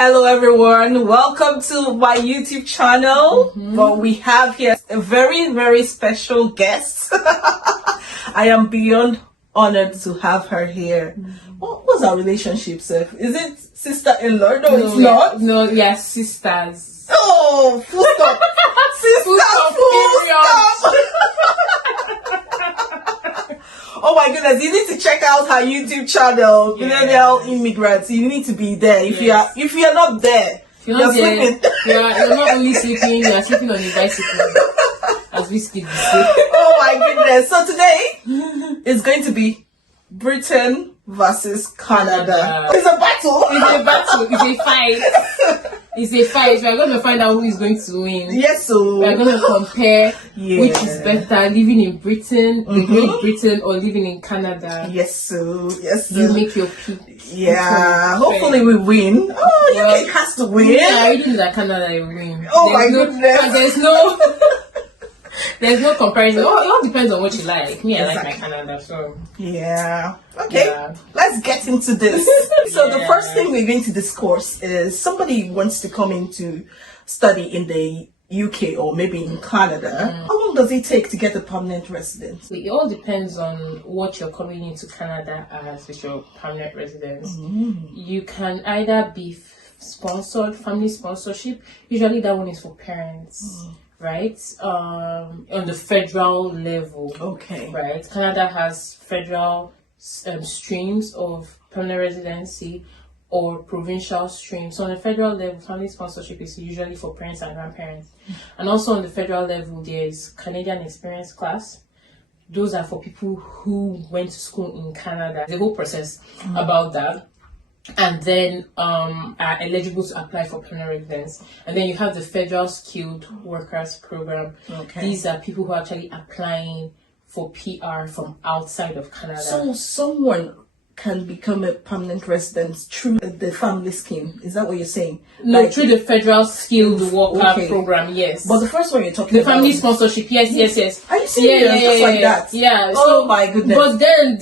Hello everyone, welcome to my YouTube channel. But we have here a very, very special guest. I am beyond honored to have her here. What's our relationship, Seth? Is it sister-in-law? No, it's not. No, yeah, sisters. Oh, full stop. Sister, full stop. Oh my goodness, you need to check out her YouTube channel, Millennial Immigrants. You need to be there. If you are not there, you're sleeping. You're not only sleeping, you're sleeping on a bicycle. As we speak. Oh my goodness. So today is going to be Britain versus Canada. It's a battle. It's a battle. It's a fight. It's a fight. We're going to find out who is going to win. Yes, so we're going to compare which is better, living in Britain, the Great Britain, or living in Canada. Yes, so you make your pick. Yeah, hopefully we win. Oh, well, UK has to win. Yeah, I really know that Canada will win. Oh my goodness. There's no comparison. It all depends on what you like. Me, I like my Canada, so yeah. Okay, let's get into this. So the first thing we're going to discuss is somebody wants to come in to study in the UK or maybe in Canada. How long does it take to get a permanent residence? It all depends on what you're coming into Canada as with your permanent residence. You can either be sponsored, family sponsorship. Usually that one is for parents. Right, on the federal level. Okay. Right, Canada has federal streams of permanent residency or provincial streams. So on the federal level, family sponsorship is usually for parents and grandparents. And also on the federal level, there's Canadian Experience class. Those are for people who went to school in Canada. The whole process about that. And then are eligible to apply for permanent residence. And then you have the Federal Skilled Workers Program. Okay. These are people who are actually applying for PR from outside of Canada. So someone can become a permanent resident through the family scheme. Is that what you're saying? No, like, through the Federal Skilled Worker Program, yes. But the first one you're talking about, the family sponsorship, yes. Are you serious? Just like that? Yeah. Oh my goodness. But then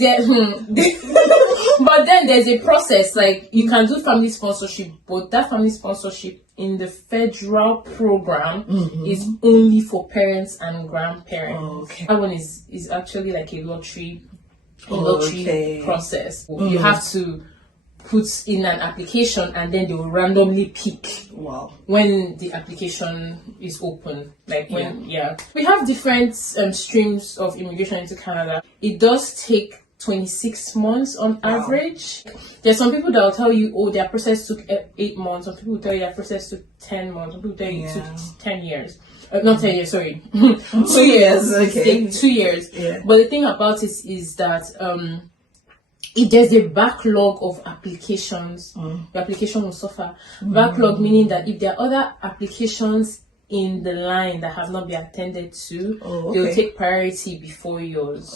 but then there's a process. Like, you can do family sponsorship, but that family sponsorship in the federal program is only for parents and grandparents. That one is actually like a lottery process. You have to put in an application and then they will randomly pick when the application is open. Like when we have different streams of immigration into Canada. It does take 26 months on average. There's some people that will tell you, oh, their process took 8 months. Some people will tell you their process took 10 months. Some people tell you it took 10 years. Not 10 years, sorry. 2 years. Okay. 2 years. Yeah. But the thing about it is that if there's a backlog of applications, your application will suffer. Backlog meaning that if there are other applications in the line that have not been attended to, they'll take priority before yours.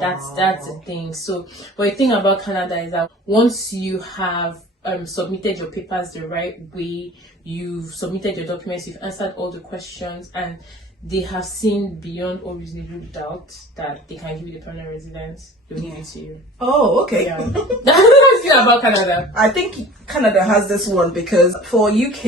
That's the thing. So, but the thing about Canada is that once you have submitted your papers the right way, you've submitted your documents, you've answered all the questions, and they have seen beyond all reasonable doubt that they can give you the permanent residence, they'll give it to you. Oh, okay. Yeah. That's what I feel about Canada. I think Canada has this one because for UK,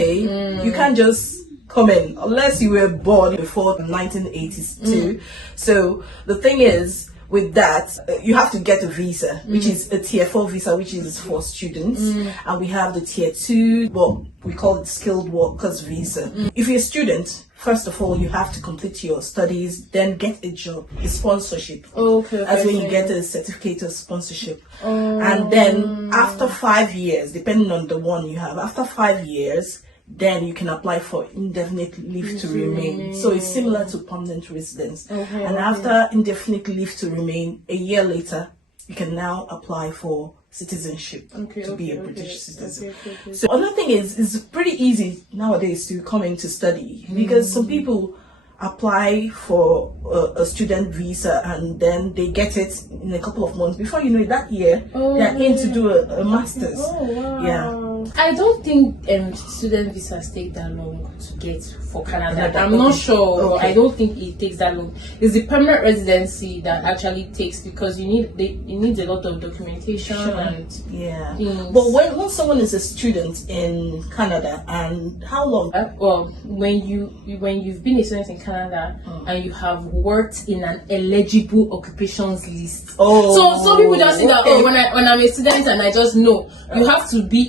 you can't just come in unless you were born before 1982. So the thing is, with that, you have to get a visa, which is a tier 4 visa, which is for students. And we have the tier 2, well, we call it skilled workers visa. If you're a student, first of all, you have to complete your studies, then get a job, a sponsorship. That's when you get a certificate of sponsorship. And then after 5 years, depending on the one you have, after 5 years, then you can apply for indefinite leave to remain. So it's similar to permanent residence. And after indefinite leave to remain, a year later, you can now apply for citizenship to be a British citizen. So another thing is, it's pretty easy nowadays to come in to study because some people apply for a student visa and then they get it in a couple of months. Before you know it, that year, they're in to do a master's. I don't think student visas take that long to get for Canada. I'm not Okay. sure, but Okay. I don't think it takes that long. It's the permanent residency that actually takes, because you need a lot of documentation and Yeah. things. But when someone is a student in Canada, and how long? Well, when you've been a student in Canada and you have worked in an eligible occupations list. Oh, So some people just say that, okay. when I'm a student and I just know, you have to be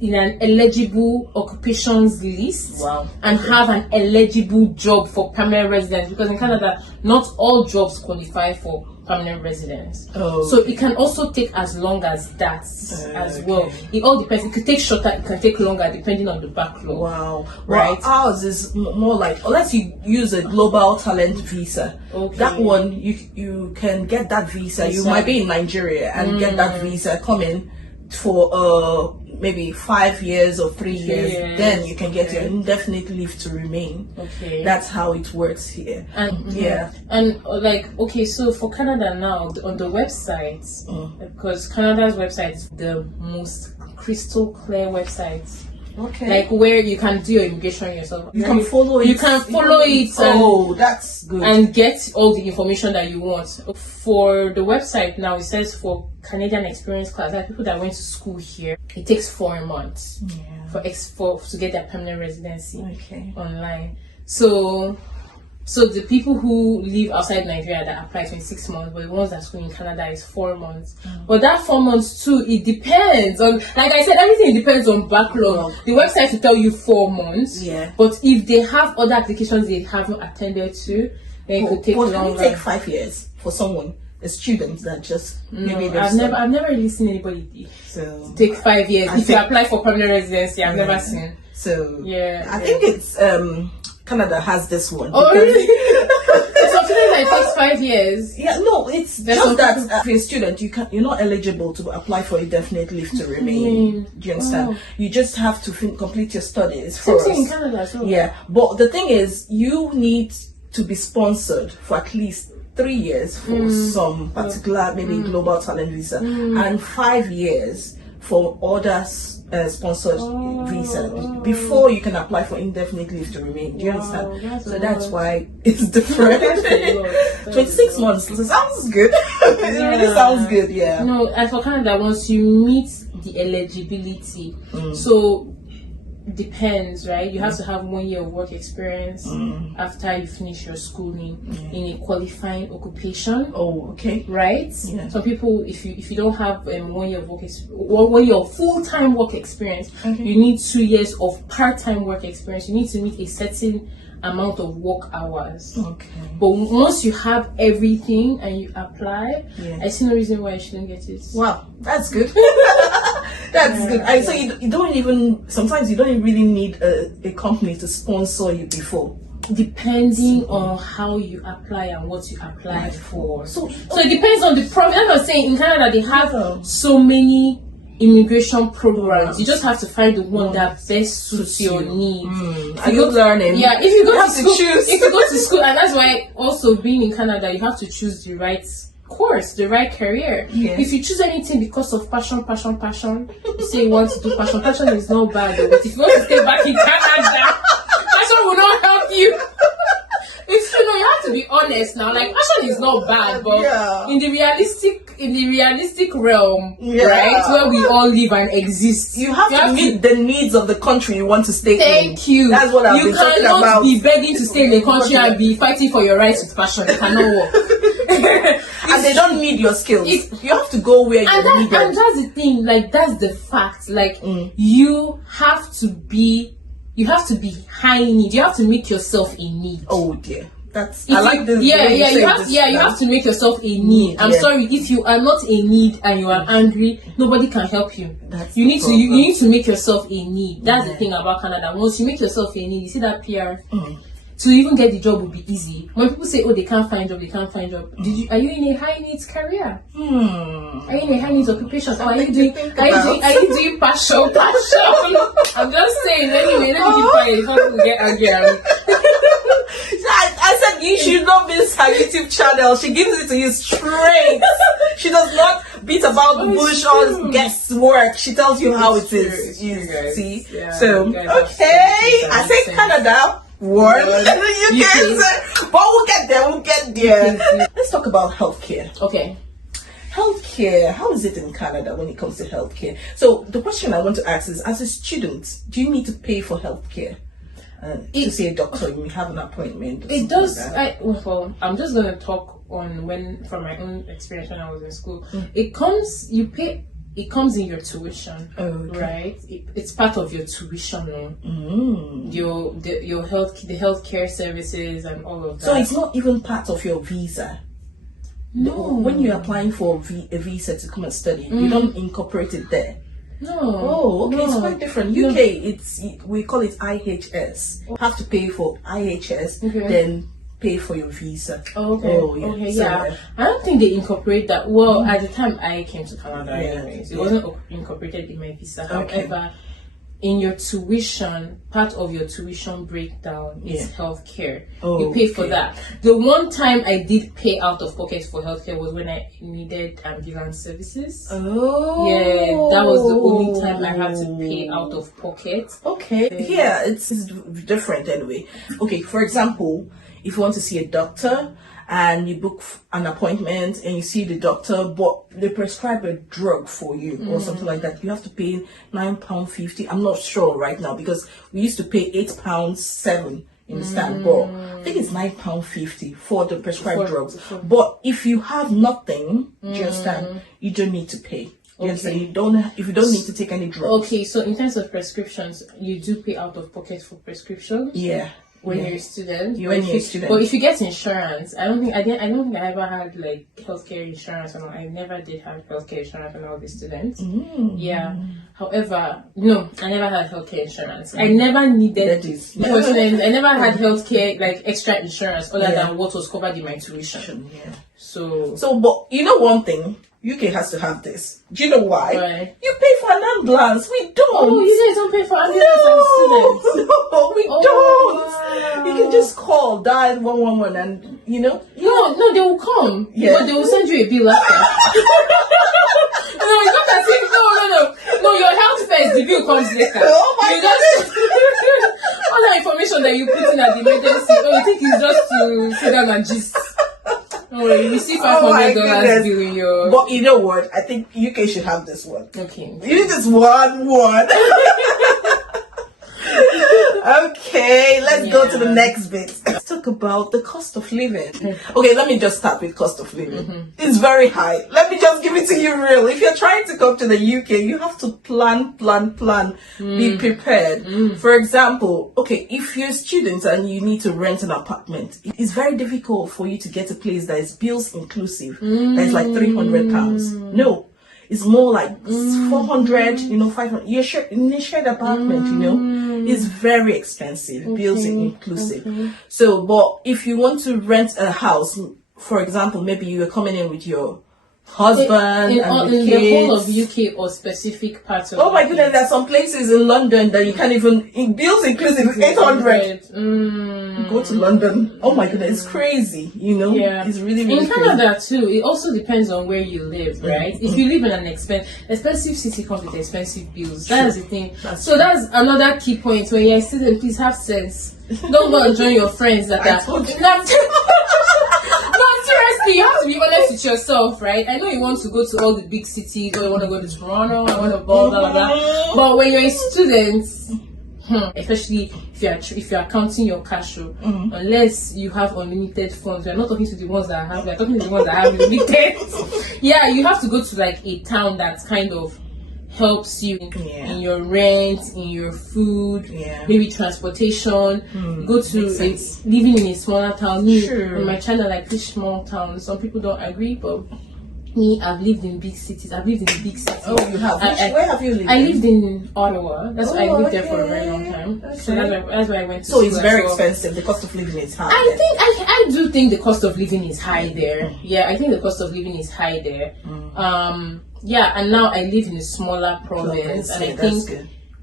in an eligible occupations list. Wow. And have an eligible job for permanent residence, because in Canada not all jobs qualify for permanent residence. Oh, So it can also take as long as that as well. It all depends. It could take shorter, it can take longer depending on the backlog. Wow. Right. Well, ours is more like, unless you use a global talent visa, Okay. that one you can get that visa. You might be in Nigeria and get that visa, come in for maybe 5 years or 3 years. years, Then you can get okay. your indefinite leave to remain. Okay. That's how it works here. And Yeah. and okay, so for Canada now, on the website, because Canada's website is the most crystal clear website, Okay. like where you can do your immigration yourself. you can follow it. You can follow it. Oh, that's good. And get all the information that you want. For the website now, it says for Canadian experience class, like people that went to school here, it takes 4 months to get their permanent residency Okay. online. So the people who live outside Nigeria that apply 26 months, but the ones that school in Canada is 4 months. But that 4 months too, it depends on, like I said, everything depends on backlog. The website will tell you 4 months. Yeah. But if they have other applications they haven't attended to, then it could take Can it longer. take 5 years for someone, a student that just maybe they've I've never really seen anybody so take 5 years. I If you think- apply for permanent residency, I've never seen. so Yeah, I yeah. think it's Canada has this one. Oh because- really? So something that takes 5 years. Yeah, no, it's There's just some that people- if you're a student, you're not eligible to apply for indefinite leave to remain. Do you understand? Oh. You just have to complete your studies Same first. thing in Canada as well. Yeah, but the thing is, you need to be sponsored for at least 3 years for some particular, maybe global talent visa, and 5 years for others. Sponsored visa before you can apply for indefinite leave to remain. Do you understand? that's So a that's lot. why it's different. That's a lot. 26 months sounds good. It really sounds good. Yeah. No, and for Canada, once you meet the eligibility, so depends, right? You have to have 1 year of work experience after you finish your schooling in a qualifying occupation. Oh, okay. Right? Yeah. Some people, if you don't have 1 year of work 1 year of full-time work experience, you need 2 years of part-time work experience. You need to meet a certain amount of work hours. Okay. But once you have everything and you apply, Yeah. I see no reason why you shouldn't get it. Wow, that's good. That's good. And so you don't even, sometimes you don't really need a company to sponsor you before. Depending on how you apply and what you apply for. So it depends on the province. As I was saying, in Canada they have Yeah. so many immigration programs. You just have to find the one that best suits your needs. are you learning? Yeah, if you go have to to school, choose. if you go to school, and that's why also being in Canada, you have to choose the right course, the right career. Yes. If you choose anything because of passion, you say you want to do passion is not bad, though, but if you want to stay back in Canada, passion will not help you. It's true, no, you have to be honest now. Like passion is not bad, but Yeah. in the realistic realm, Yeah. right, where we all live and exist, You have to meet the needs of the country you want to stay in. Thank you. That's what I've you been talking cannot about. be begging to stay in the country and be fighting for your rights with passion. It cannot work. And they don't need your skills. You have to go where and you're needed. that's the thing. Like that's the fact. Like you have to be high need. You have to make yourself in need. Oh dear. That's If I like this. Yeah, way yeah. say You have, this yeah, you now. have to make yourself a need. I'm Yeah. sorry if you are not a need and you are angry. Nobody can help you. That's You the need to. You problem. need to make yourself a need. That's the thing about Canada. Once you make yourself a need, you see that PR. To even get the job will be easy. When people say, "Oh, they can't find job," Are you in a high needs career? Are you in a high needs occupation? Or are you doing? Are you doing passion? I'm just saying. Anyway, let me keep quiet. Some people get angry at me. I said you should not miss her YouTube channel. She gives it to you straight. She does not beat about the bush or guesswork. She tells you how it is. It's true, guys. See? Yeah, So, you guys have okay. something I that say makes sense. Canada. One. UK. But we'll get there. We'll get there. Let's talk about healthcare. Okay. Healthcare, how is it in Canada when it comes to healthcare? So the question I want to ask is, as a student, do you need to pay for healthcare? To see a doctor, you have an appointment. It does. Like Well, I'm just going to talk on from my own experience when I was in school. It comes, you pay. It comes in your tuition, right? It's part of your tuition, your the healthcare services and all of that. So it's not even part of your visa. No. When you're applying for a visa to come and study, you don't incorporate it there. No. Oh, okay, no. it's quite different. UK, we call it IHS. You have to pay for IHS, then pay for your visa. Okay. Okay. Yeah. I don't think they incorporate that. Well, at the time I came to Canada, anyways, it wasn't incorporated in my visa. However, in your tuition, part of your tuition breakdown is healthcare. You pay for that. The one time I did pay out of pocket for healthcare was when I needed ambulance services. Oh. Yeah, that was the only time I had to pay out of pocket. Okay. Yeah, it's different anyway. Okay, for example, if you want to see a doctor and you book an appointment and you see the doctor, but they prescribe a drug for you or something like that, you have to pay £9.50. I'm not sure right now because we used to pay £8.7 in the stand, but I think it's £9.50 for the prescribed drugs. But if you have nothing, do you understand? You don't need to pay. Yes, if you don't need to take any drugs. Okay, so in terms of prescriptions, you do pay out of pocket for prescriptions. Yeah. When you're a student, But if you get insurance, I don't think I ever had like healthcare insurance. I never did have healthcare insurance when I was a student. Yeah. However, no, I never had healthcare insurance. I never needed this. I never had healthcare like extra insurance other than what was covered in my tuition. Yeah. So, but you know one thing. UK has to have this. Do you know why? Why? You pay for an ambulance. We don't. Oh, you guys don't pay for ambulance as students? No, we don't. Wow. You can just call, dial 111 and, No, they will come. Yeah. But they will send you a bill after. No, it's not as if, no, your health first, the bill comes later. Oh my God. All that information that you put in at the emergency, you think it's just to sit down and gist. Oh, you receive $500 bill in your... But you know what? I think UK should have this one. Okay. You need this one. Okay, let's go to the next bit. Let's talk about the cost of living. Okay, let me just start with cost of living. It's very high. Let me just give it to you real. If you're trying to come to the UK, you have to plan. Be prepared. For example, okay, if you're a student and you need to rent an apartment, it's very difficult for you to get a place that is bills inclusive. That's like £300. No. It's more like 400, 500. You're in a shared apartment, it's very expensive, bills inclusive. So, but if you want to rent a house, for example, maybe you are coming in with your husband and the kids. The whole of UK or specific parts of Oh my goodness, there are some places in London that you can't even, in bills inclusive, 800. Go to London. Oh my goodness, it's crazy, Yeah. It's really, really in Canada too, it also depends on where you live, right? If you live in an expensive city comes with expensive bills. That's the thing. That's another key point. When you're a student, please have sense. Don't go and join your friends that Seriously, you have to be honest with yourself, right? I know you want to go to all the big cities, or you want to go to Toronto, I want to blah blah blah. But when you're a student, especially if you're counting your cash flow, unless you have unlimited funds, we're not talking to the ones that have. We're talking to the ones that have limited. Yeah, you have to go to like a town that's kind of helps you in your rent, in your food, maybe transportation. Go to living in a smaller town. In my channel, like this small town. Some people don't agree, but me, I've lived in big cities. I've lived in the big cities. Oh, you have? Where have you lived? I lived in Ottawa. That's why I lived there for a very long time. Okay. So that's why I went to school. So it's very well. expensive. The cost of living is high. I do think the cost of living is high there. Yeah, I think the cost of living is high there. Yeah, and now I live in a smaller province, and I think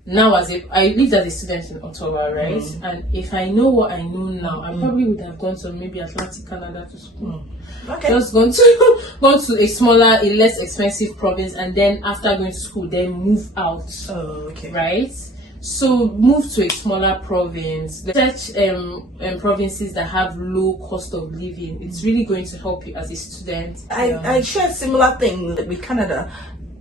now I lived as a student in Ottawa, right? And if I know what I know now, I probably would have gone to maybe Atlantic Canada to school. Okay. Just gone to a smaller, a less expensive province, and then after going to school, then move out. Oh, okay. Right? So move to a smaller province. Such provinces that have low cost of living. It's really going to help you as a student. I share a similar thing with Canada.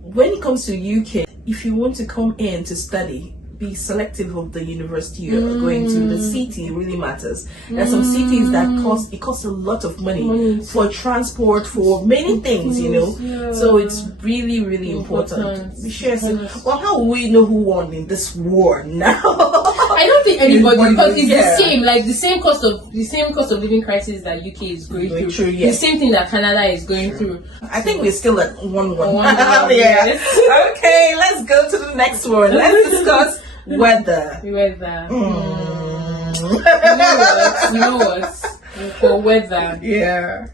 When it comes to UK, if you want to come in to study, be selective of the university you're going to. The city really matters. There are some cities that costs a lot of money for transport, for many things, you know. Yeah. So it's really, really important. We share. Well, how will we know who won in this war now? I don't think anybody, because it's the same, like the same cost of living crisis that UK is going through. The same thing that Canada is going through. I think we're still at 1-1. Yes. Okay, let's go to the next one. Let's discuss weather. You know what? For weather. Yeah.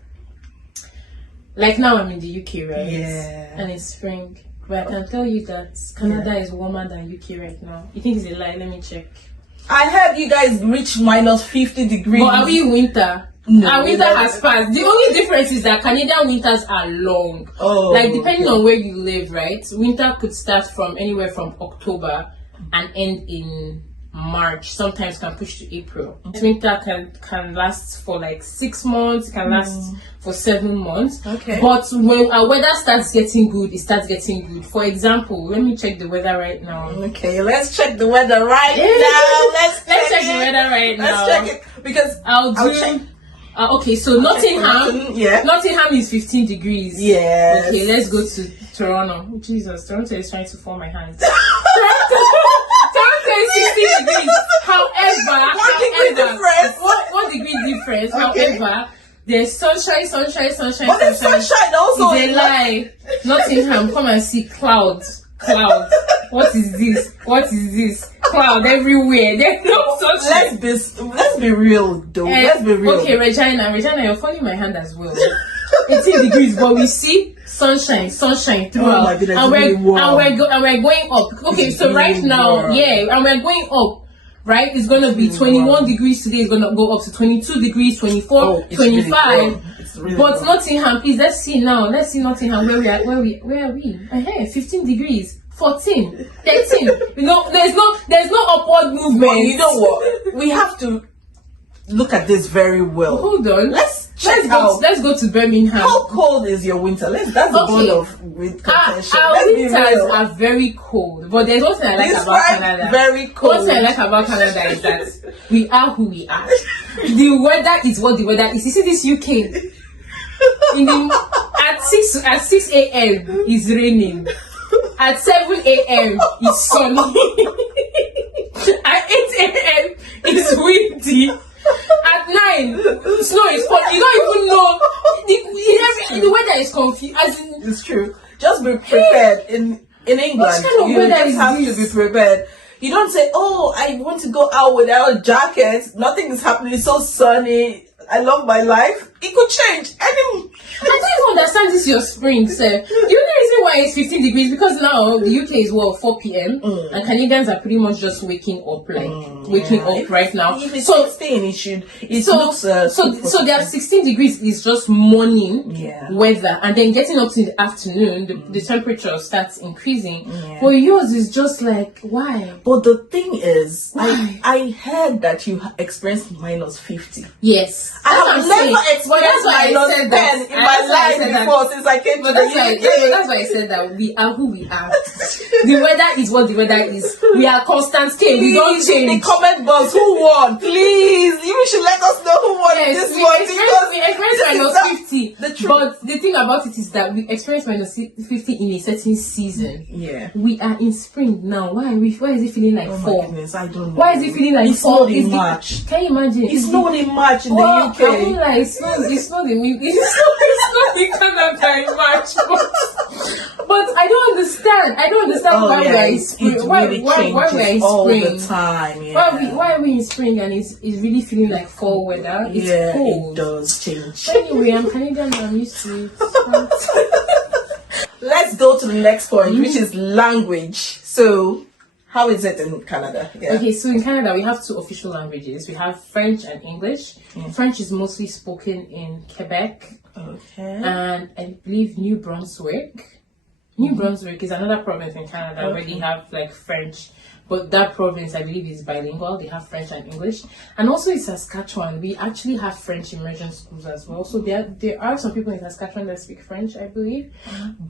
Like now I'm in the UK, right? Yeah. And it's spring. But I can tell you that Canada is warmer than UK right now. You think it's a lie? Let me check. I heard you guys reach minus 50 degrees. But are we in winter? No. Our winter has passed. The only difference is that Canadian winters are long. Oh. Like depending on where you live, right? Winter could start from anywhere from October and end in March. Sometimes can push to April. Winter can last for like 6 months. It can last for 7 months. Okay. But when our weather starts getting good, it starts getting good. For example, let me check the weather right now. Okay, let's check the weather right now. Let's check the weather right now. Let's check it because I'll check. Okay, so Nottingham. Yeah. Nottingham is 15 degrees. Yes. Okay, let's go to Toronto. Oh, Jesus, Toronto is trying to form my hands. Toronto is 16 degrees. However, One degree difference. One degree difference. Okay. However, there's sunshine. But there's sunshine also. It's a lie. Nottingham, come and see clouds. What is this? Cloud everywhere. There's no sunshine. Let's be real though. Let's be real. Okay, Regina, you're following my hand as well. 18 degrees, but we see sunshine throughout. Oh my goodness, and really warm. we're going up. Okay, It's so right really now, warm. and we're going up. Right, it's gonna be 21 degrees today. It's gonna go up to 22 degrees, 24, 25. Really but warm. Nottingham, please let's see Nottingham where we are. Where are we? 15 degrees, 14, 13. You know, there's no upward movement. But you know what? We have to look at this very well. Hold on. Let's go to Birmingham. How cold is your winter? That's the bone of contention. Our Let's be winters real. are very cold, but there's one thing I like about Canada. Very cold. One thing I like about Canada is that we are who we are. The weather is what the weather is. You see this UK? At 6 a.m. is raining. At 7 a.m. it's sunny. At 8 a.m. it's windy. At 9, snow is falling. You don't even know. The weather is confused. It's true. Just be prepared. In England, What kind of you weather just is have this? to be prepared. You don't say, "Oh, I want to go out without a jacket. Nothing is happening. It's so sunny. I love my life." It could change. I don't even understand this your spring, sir. You know the reason why it's 15 degrees? Because now the UK is 4 p.m. and Canadians are pretty much just waking up right now. If it's So 16, so their 16 degrees is just morning weather, and then getting up to the afternoon, the temperature starts increasing. Yeah. But yours is just like, why? But the thing is, Why? I heard that you experienced minus 50. Yes, I have That's what I'm saying. never experienced minus 10 in my life before since I came to the UK. That's why I said that we are who we are. The weather is what the weather is. We are constant change. We don't Please, in the change. comment box, who won? Please, you should let us know who won this we one experience minus 50. the truth. But the thing about it is that we experience minus 50 in a certain season. Yeah. We are in spring now. Why is it feeling like Oh my fall? goodness, I don't know. Why is it feeling like It's fall? not in March. Can you imagine? It's not in March in the Well, UK. I mean, like, it's not in Canada in March. But I don't understand. why we are in spring. Why we are in all spring? the time. Yeah. Why are we in spring and it's really feeling like fall weather? It's cold. It does change. Anyway, I'm Canadian and I'm used to it. Let's go to the next point, which is language. So, How is it in Canada? Yeah. Okay, so in Canada we have two official languages. We have French and English. French is mostly spoken in Quebec. Okay. And I believe New Brunswick. New Brunswick is another province in Canada where they have like French, but that province I believe is bilingual. They have French and English. And also in Saskatchewan, we actually have French immersion schools as well. So there are some people in Saskatchewan that speak French, I believe.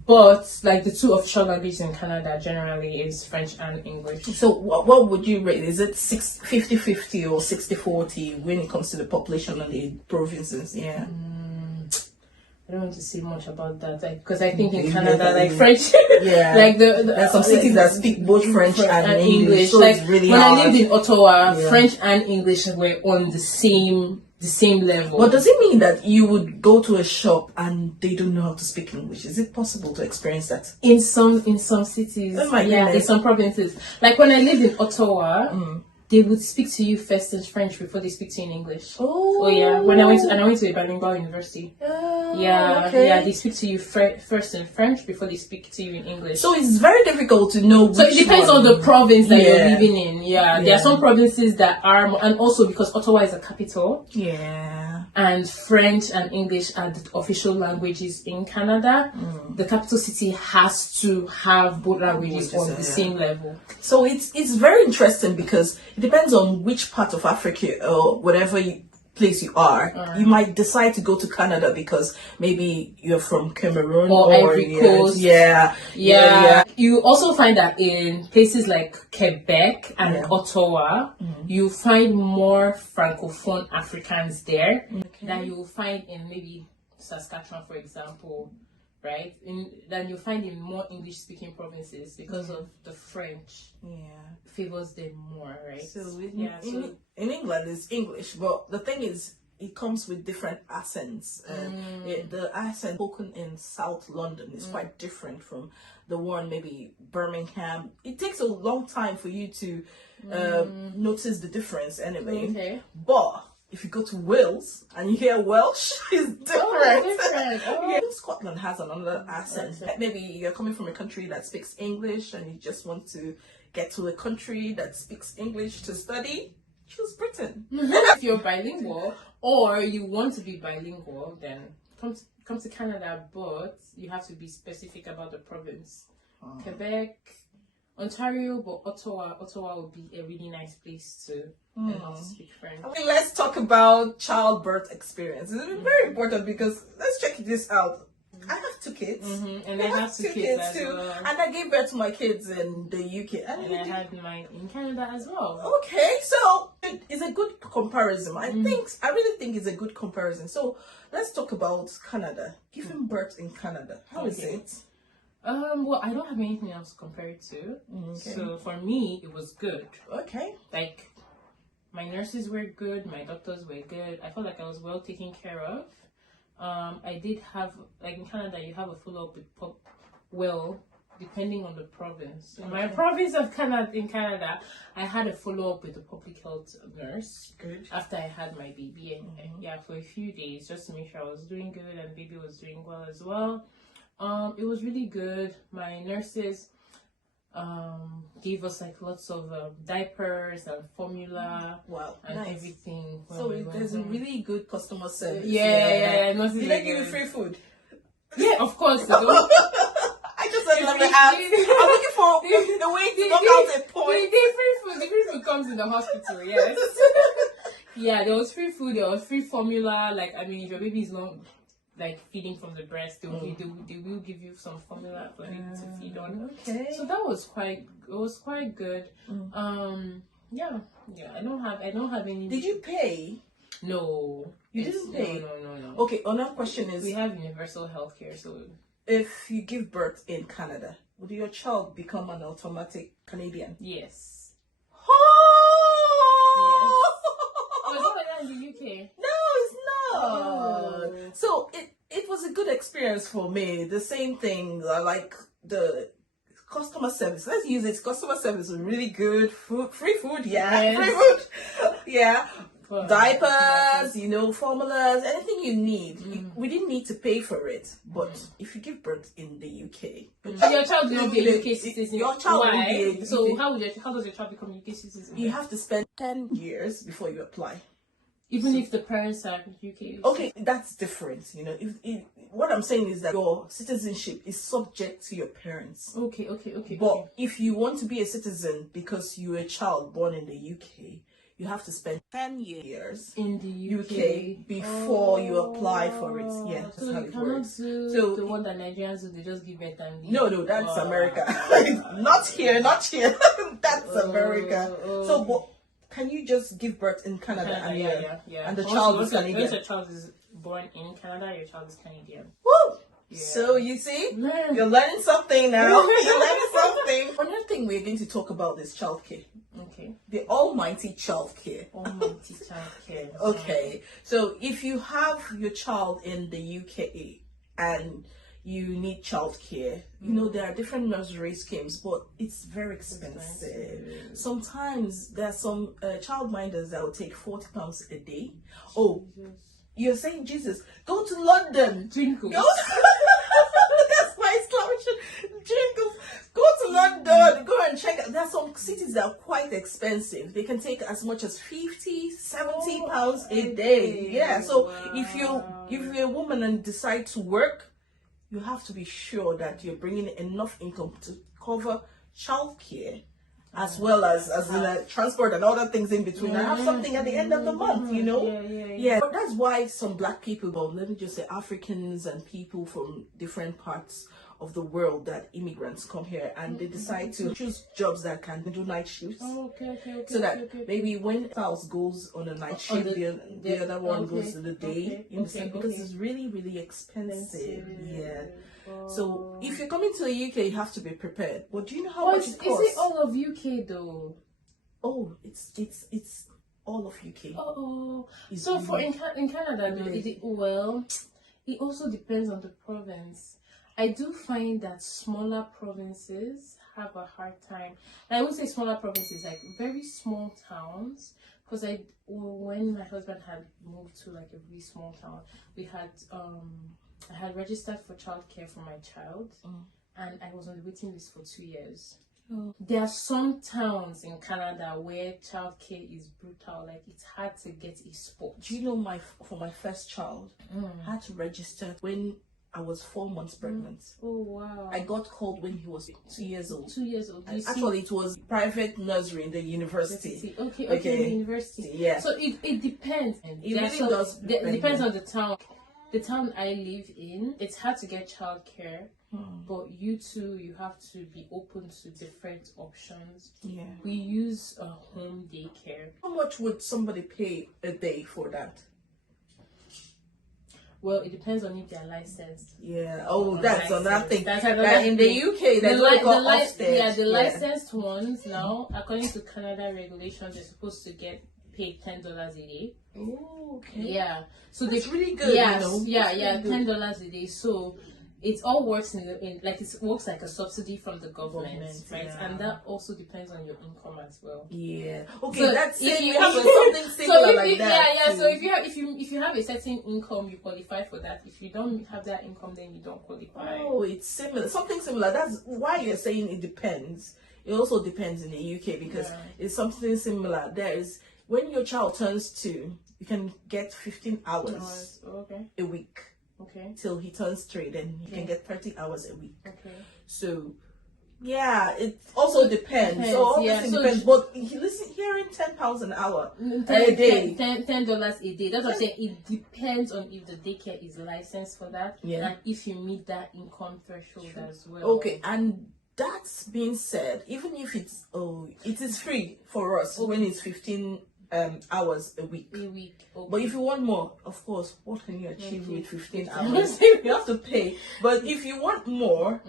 But like the two official languages in Canada generally is French and English. So what would you rate? Is it 50-50 or 60-40 when it comes to the population and the provinces? Yeah. I don't want to say much about that because I think in Canada, like French, like there's some cities that speak both French and English. So like it's really when hard. I lived in Ottawa, French and English were on the same level. But does it mean that you would go to a shop and they don't know how to speak English? Is it possible to experience that? In some cities, Oh my goodness. in some provinces. Like when I lived in Ottawa, they would speak to you first in French before they speak to you in English. Oh yeah. When I went to a bilingual university. They speak to you first in French before they speak to you in English. So it's very difficult to know. So it depends on the province that you're living in. There are some provinces that are, and also because Ottawa is a capital. And French and English are the official languages in Canada. The capital city has to have both languages on the same level. So it's very interesting because it depends on which part of Africa or whatever place you are. You might decide to go to Canada because maybe you're from Cameroon or Ivory Coast. You also find that in places like Quebec and Ottawa, you find more Francophone Africans there than you will find in maybe Saskatchewan, for example, right? Than you find in more English-speaking provinces because of the French favors them more, right? So in England it's English, but the thing is, it comes with different accents. The accent spoken in South London is quite different from the one maybe Birmingham. It takes a long time for you to notice the difference anyway. But if you go to Wales and you hear Welsh, it's different. Scotland has another accent. Maybe you're coming from a country that speaks English and you just want to get to a country that speaks English to study. Choose Britain. If you're bilingual or you want to be bilingual, then come to Canada, but you have to be specific about the province. Quebec, Ontario, but Ottawa would be a really nice place to speak French. Let's talk about childbirth experience. It's very important because let's check this out. I have two kids, and I have two kids too, and I gave birth to my kids in the UK, and I had mine in Canada as well. Okay, so it's a good comparison. I really think it's a good comparison. So let's talk about Canada. Giving birth in Canada, how is it? Well, I don't have anything else to compare it to. So for me, it was good. Okay. Like, my nurses were good, my doctors were good. I felt like I was well taken care of. I did have, like in Canada, you have a follow-up with depending on the province. In my province of Canada, I had a follow-up with a public health nurse. Good. After I had my baby. For a few days, just to make sure I was doing good and baby was doing well as well. It was really good. My nurses gave us like lots of diapers and formula and everything. So there's a really good customer service. Did they give you free food? Yeah, of course. They don't. I just said let me ask. I'm looking for the way to knock out a point. The free food comes in the hospital, yes. There was free food, there was free formula. Like, I mean, if your baby is not like feeding from the breast, they will give you some formula for you to feed on. Okay. So that was quite good. I don't have any. Did you pay? No. You didn't pay? No. Okay, another question is, we have universal healthcare, so if you give birth in Canada, would your child become an automatic Canadian? Yes. Oh! Yes. Was it in the UK? No, it's not. So it was a good experience for me. The same thing, like the customer service. Let's use it. Customer service was really good. Free food, free food. diapers, formulas, anything you need. We didn't need to pay for it. But if you give birth in the UK, your child will not be a UK citizen. Your child will Why? be So how does your child become a UK citizen? You have to spend 10 years before you apply. Even if the parents are UK. Okay, that's different. If what I'm saying is that your citizenship is subject to your parents. Okay. But if you want to be a citizen because you're a child born in the UK, you have to spend 10 years in the UK before you apply for it. Yeah, that's so how you it cannot works. do So the one that Nigerians do, they just give birth and leave. No, that's America. Not here. That's America. So, but can you just give birth in Canada? Yeah. And the child is Canadian. Once your child is born in Canada, your child is Canadian. Woo! Yeah. So you see, Man. you're learning something now. You're learning something. Another thing we're going to talk about is childcare. Okay. The almighty childcare. Almighty childcare. Okay. So if you have your child in the UK and you need childcare, there are different nursery schemes, but it's very expensive. Sometimes there are some childminders that will take £40 a day. Oh, you're saying Jesus? Go to London. Twinkles. That's my exclamation. Jingles. Go to London. Go and check. There are some cities that are quite expensive. They can take as much as £50-70 a day. Yeah. So if you're a woman and decide to work, you have to be sure that you're bringing enough income to cover childcare, as well as transport and other things in between. I have something at the end of the month, Yeah. But that's why some black people, well, let me just say Africans and people from different parts of the world, that immigrants come here and they decide to choose jobs that can do night shifts. So that maybe when spouse goes on a night shift, the other one goes to the day. Because it's really, really expensive. Yeah. So if you're coming to the UK, you have to be prepared. But do you know how much it costs? Is it all of UK though? Oh, it's all of UK. Oh, so for in Canada though, it also depends on the province. I do find that smaller provinces have a hard time. And I would say smaller provinces, like very small towns, because when my husband had moved to like a really small town, I had registered for childcare for my child, and I was on the waiting list for 2 years. There are some towns in Canada where childcare is brutal. Like it's hard to get a spot. Do you know for my first child, I had to register when I was 4 months pregnant. Oh wow! I got called when he was 2 years old. 2 years old. Actually, it was private nursery in the university. Okay, the university. Yeah. So it depends. It really does. It depends on the town. The town I live in, it's hard to get childcare, but you have to be open to different options. Yeah. We use a home daycare. How much would somebody pay a day for that? Well, it depends on if they're licensed. Yeah. Oh, that's another thing. That's another in the UK, there's the licensed ones now, according to Canada regulations, they're supposed to get paid $10 a day. Oh, okay. Yeah. So that's really good. Yeah, $10 a day. So it all works it works like a subsidy from the government, right? Yeah. And that also depends on your income as well. Yeah. Okay, so that's it. We have something similar like that. Yeah. So if you have a certain income, you qualify for that. If you don't have that income, then you don't qualify. Oh, it's similar. Something similar. That's why you're saying it depends. It also depends in the UK because it's something similar. There is when your child turns 2, you can get 15 hours a week. Okay. Till he turns 3, then you can get 30 hours a week. Okay. So, yeah, it also depends. So obviously depends. But listen, hearing £10 an hour a day, $10 a day. That's what I'm saying. It depends on if the daycare is licensed for that, and if you meet that income threshold as well. Okay, and that's being said, even if it is free for us when it's 15 hours a week. Okay. But if you want more, of course, what can you achieve with 15 hours? You have to pay. But if you want more,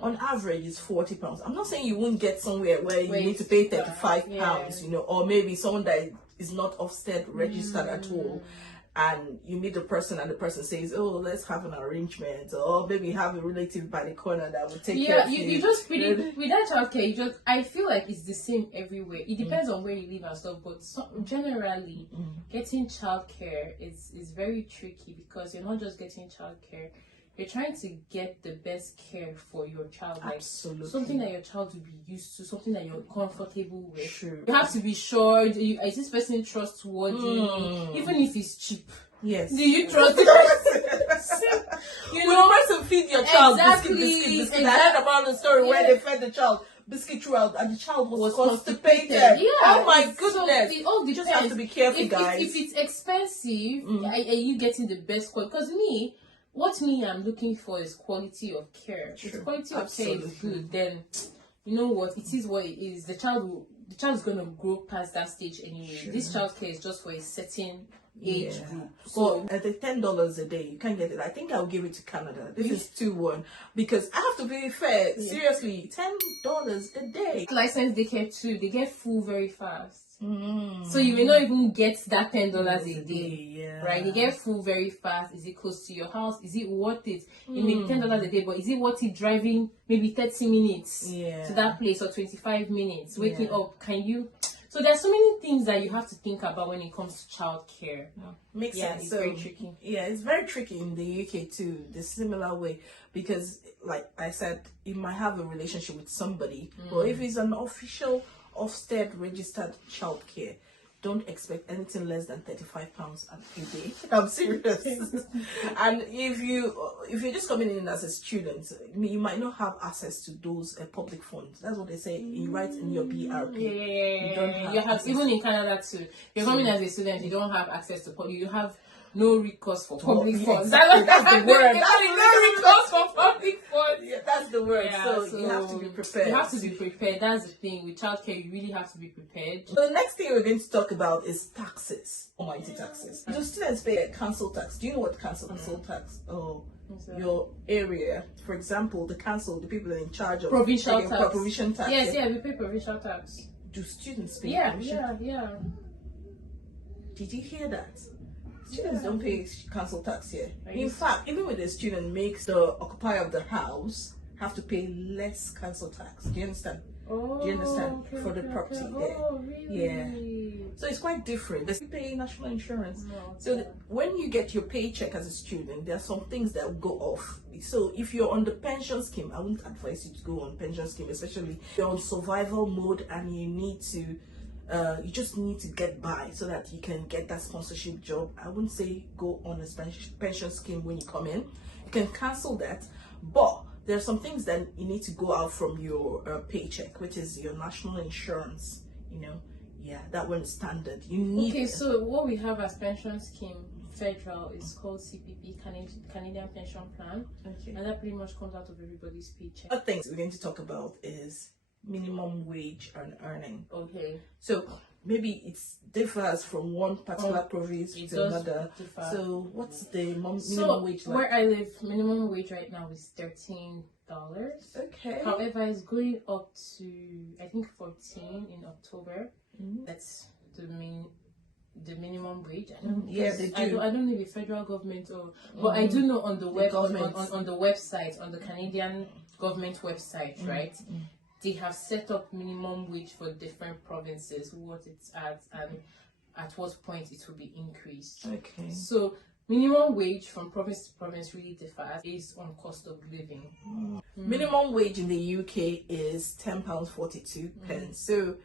on average, it's £40. I'm not saying you won't get somewhere where you need to pay £35, or maybe someone that is not Ofsted registered at all. and you meet the person and the person says, oh, let's have an arrangement, or maybe have a relative by the corner that will take care of you. You just really, with that childcare, I feel like it's the same everywhere. It depends on where you live and stuff, but generally, getting childcare is very tricky, because you're not just getting childcare. You're trying to get the best care for your child. Absolutely. Something that your child will be used to, something that you're comfortable with. True. You have to be sure, is this person trustworthy? Even if it's cheap. Yes. Do you trust the person? Will the person feed your child Exactly. biscuit? I heard about the story where they fed the child biscuit throughout and the child was constipated. Yeah. Oh my goodness. So it all depends. You just have to be careful, guys. If it's expensive, are you getting the best quality? Because I'm looking for is quality of care. True. If quality of care is good, then you know what, it is what it is. The child is going to grow past that stage anyway. Sure. This child care is just for a certain age group. So at the $10 a day, you can't get it. I think I'll give it to Canada. This is 2-1, because I have to be fair. Seriously, $10 a day. Licensed daycare too. They get full very fast. So you may not even get that $10 a day, right? They get full very fast. Is it close to your house? Is it worth it? It may be $10 a day, but is it worth it driving maybe 30 minutes to that place, or 25 minutes? Waking up, can you? So there's so many things that you have to think about when it comes to childcare. Makes sense. It's very tricky. Yeah, it's very tricky in the UK too, the similar way, because like I said, you might have a relationship with somebody, but if it's an official Ofsted registered childcare, don't expect anything less than £35 a day. I'm serious. And if you're just coming in as a student, you might not have access to those public funds. That's what they say. You write in your BRP. You have even in Canada too. You're coming as a student, you don't have access to you have no recourse for public funds. That's the word. No recourse for public funds. Yeah, that's the word. So you have to be prepared. You have to be prepared. That's the thing. With childcare, you really have to be prepared. So the next thing we're going to talk about is taxes. Almighty taxes. Do students pay a council tax? Do you know what council tax? Oh, your area. For example, the people that are in charge of provincial tax. Provincial tax. Yes, we pay provincial tax. Do students pay? Yeah. Did you hear that? Students don't pay council tax here. In fact, even when the student makes the occupier of the house have to pay less council tax. Do you understand? Do you understand? For the property there. Really? Yeah. So it's quite different. They still pay national insurance. So when you get your paycheck as a student, there are some things that will go off. So if you're on the pension scheme, I wouldn't advise you to go on pension scheme, especially if you're on survival mode and you need to you just need to get by so that you can get that sponsorship job. I wouldn't say go on a pension scheme when you come in. You can cancel that, but there are some things that you need to go out from your paycheck, which is your national insurance. That one is standard. You need. So what we have as pension scheme federal is called CPP, Canadian Pension Plan, and that pretty much comes out of everybody's paycheck. Other things we're going to talk about is minimum wage and earning. So maybe it differs from one particular province to another. So what's the minimum wage like? Where I live, minimum wage right now is $13. Okay. However, it's going up to I think 14 in October. That's the minimum wage. I don't, they do. I don't know the federal government but I do know on the on the website, on the Canadian government website, right? They have set up minimum wage for different provinces, what it's at, and at what point it will be increased. Okay. So minimum wage from province to province really differs based on cost of living. Minimum wage in the UK is £10.42. So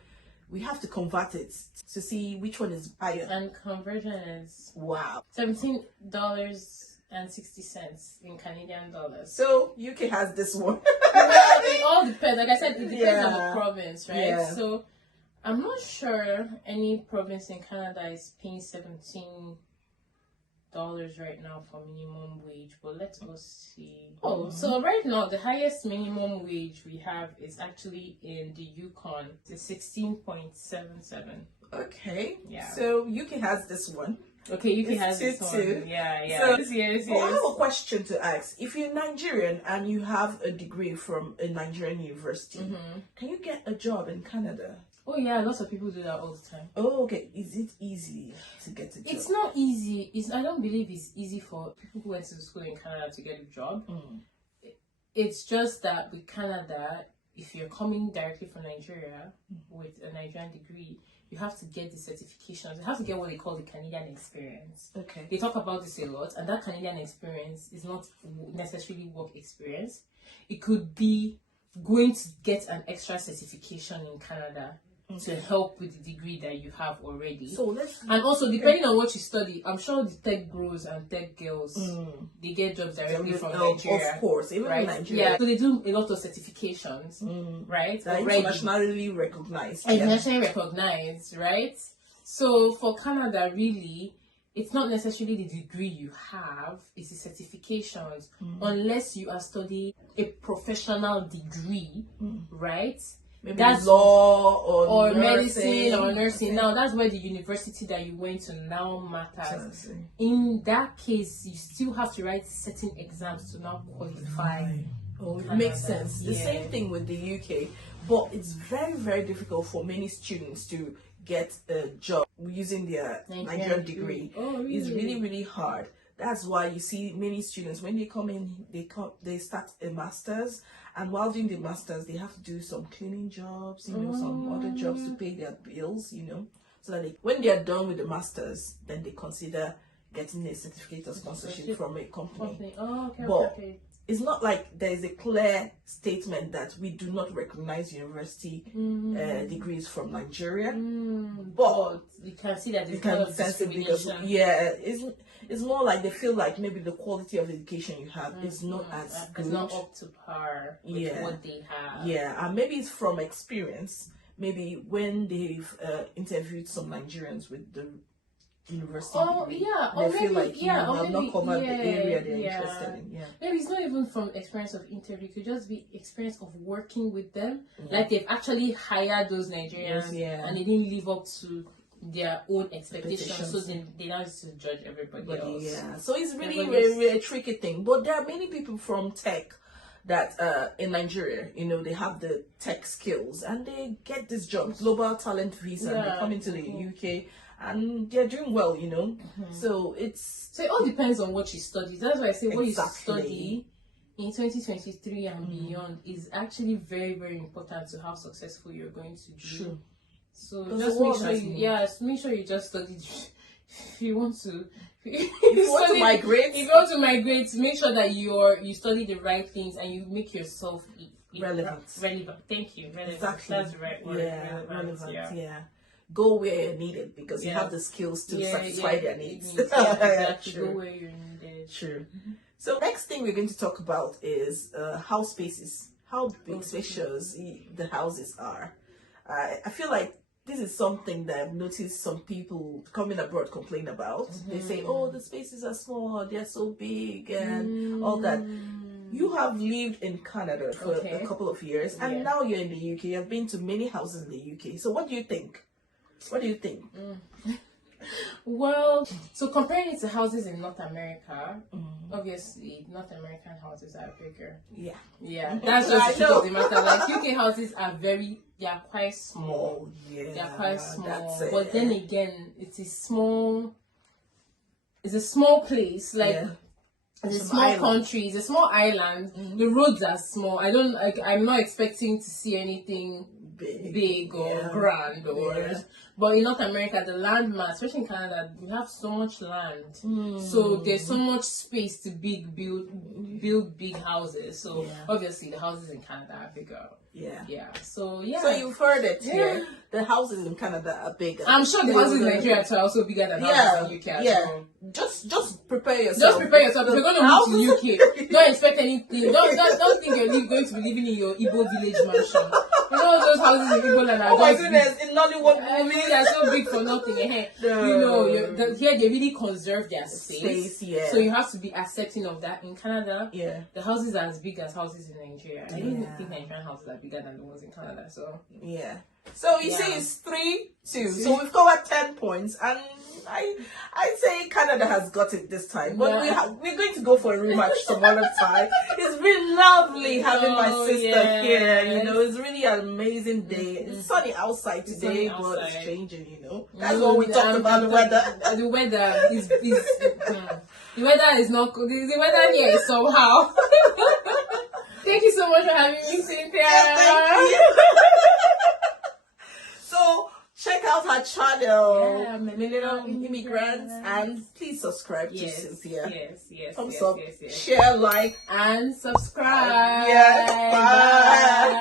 we have to convert it to see which one is higher. And conversion is $17.60 in Canadian dollars. So UK has this one. Well, it all depends. Like I said, it depends on the province, right? So I'm not sure any province in Canada is paying $17 right now for minimum wage, but let us see. So right now the highest minimum wage we have is actually in the Yukon. It's 16.77. Okay. Yeah. So UK has this one. Okay, UK has this one. Too. Yeah. So, yes. I have a question to ask. If you're Nigerian and you have a degree from a Nigerian university, can you get a job in Canada? Oh yeah, lots of people do that all the time. Oh, okay. Is it easy to get a job? It's not easy. I don't believe it's easy for people who went to school in Canada to get a job. It's just that with Canada, if you're coming directly from Nigeria with a Nigerian degree, you have to get the certifications. You have to get what they call the Canadian experience. Okay. They talk about this a lot, and that Canadian experience is not necessarily work experience. It could be going to get an extra certification in Canada to help with the degree that you have already. So and also depending on what you study, I'm sure the tech bros and tech girls they get jobs directly from Nigeria. Of course, even right? in Nigeria. Yeah. So they do a lot of certifications, right? Internationally recognized. Internationally recognized, right? So for Canada, really, it's not necessarily the degree you have, it's the certifications. Unless you are studying a professional degree, right? Maybe that's law or medicine or nursing. Now that's where the university that you went to now matters. In that case, you still have to write certain exams to now qualify. Oh, it makes sense. The same thing with the UK, but it's very, very difficult for many students to get a job using their Nigerian degree. Oh, really? It's really, really hard. That's why you see many students when they come in, they start a master's, and while doing the master's, they have to do some cleaning jobs, some other jobs to pay their bills, so that when they are done with the master's, then they consider getting a certificate of sponsorship from a company. Oh, okay, but okay. It's not like there is a clear statement that we do not recognize university degrees from Nigeria, but you can see that you can sense it because it's more like they feel like maybe the quality of education you have is not as good. It's not up to par with what they have. Yeah, and maybe it's from experience. Maybe when they've interviewed some Nigerians with the university degree, they feel like you have not covered the area they're interested in. Yeah. Maybe it's not even from experience of interview. It could just be experience of working with them. Like they've actually hired those Nigerians and they didn't live up to their own expectations. So they now used to judge everybody else. Yeah. So it's really, really a tricky thing. But there are many people from tech that in Nigeria, they have the tech skills and they get this job, global talent visa, and they come into the UK. And they're doing well, So so it all depends on what you study. That's why I say what you study in 2023 and beyond is actually very, very important to how successful you're going to be. True. So just make sure you just study. If you want to, if you want to migrate, make sure that you study the right things and you make yourself relevant. Thank you. Relevant. Exactly. That's the right word. Yeah, relevant. Yeah. Go where you're needed because you have the skills to satisfy their needs. Exactly. Go where you're needed. True. So next thing we're going to talk about is house spaces. How big, spacious the houses are. I feel like this is something that I've noticed some people coming abroad complain about. They say, "Oh, the spaces are small. They're so big," and all that. You have lived in Canada for a couple of years, and now you're in the UK. You've been to many houses in the UK. So what do you think? What do you think? Well, so comparing it to houses in North America, obviously North American houses are bigger. Yeah, that's just the truth of the matter. Like UK houses they are quite small. Yeah, they are quite small. But then again, it's a small place. Like it's a small country. It's a small island. The roads are small. I'm not expecting to see anything big or grand but in North America, the land mass, especially in Canada, we have so much land, so there's so much space to build big houses. So obviously the houses in Canada are bigger. So you've heard it here. The houses in Canada are bigger. I'm sure the houses in Nigeria are also bigger than houses in UK as well. Just prepare yourself. If you're going to move to UK, don't expect anything. Don't think you're going to be living in your Igbo village mansion. You know those houses in Igbo land are my goodness, in Nollywood movies, they're so big for nothing. Here they really conserve their space. So you have to be accepting of that. In Canada, the houses are as big as houses in Nigeria. I don't think Nigerian houses are bigger than the ones in Canada. So So you say it's 3 2. So we've covered 10 points, and I'd say Canada has got it this time. But we're going to go for a rematch some other time. It's been lovely having my sister here. You know, it's really an amazing day. It's sunny outside today, but it's changing. You know, that's what we talked about the weather. The weather is the weather is not good. The weather here is somehow. Thank you so much for having me, Cynthia. Thank you. So check out her channel, Millennial Immigrants, and please subscribe to Cynthia. Yes. Thumbs up, share, like, and subscribe. Yes, bye.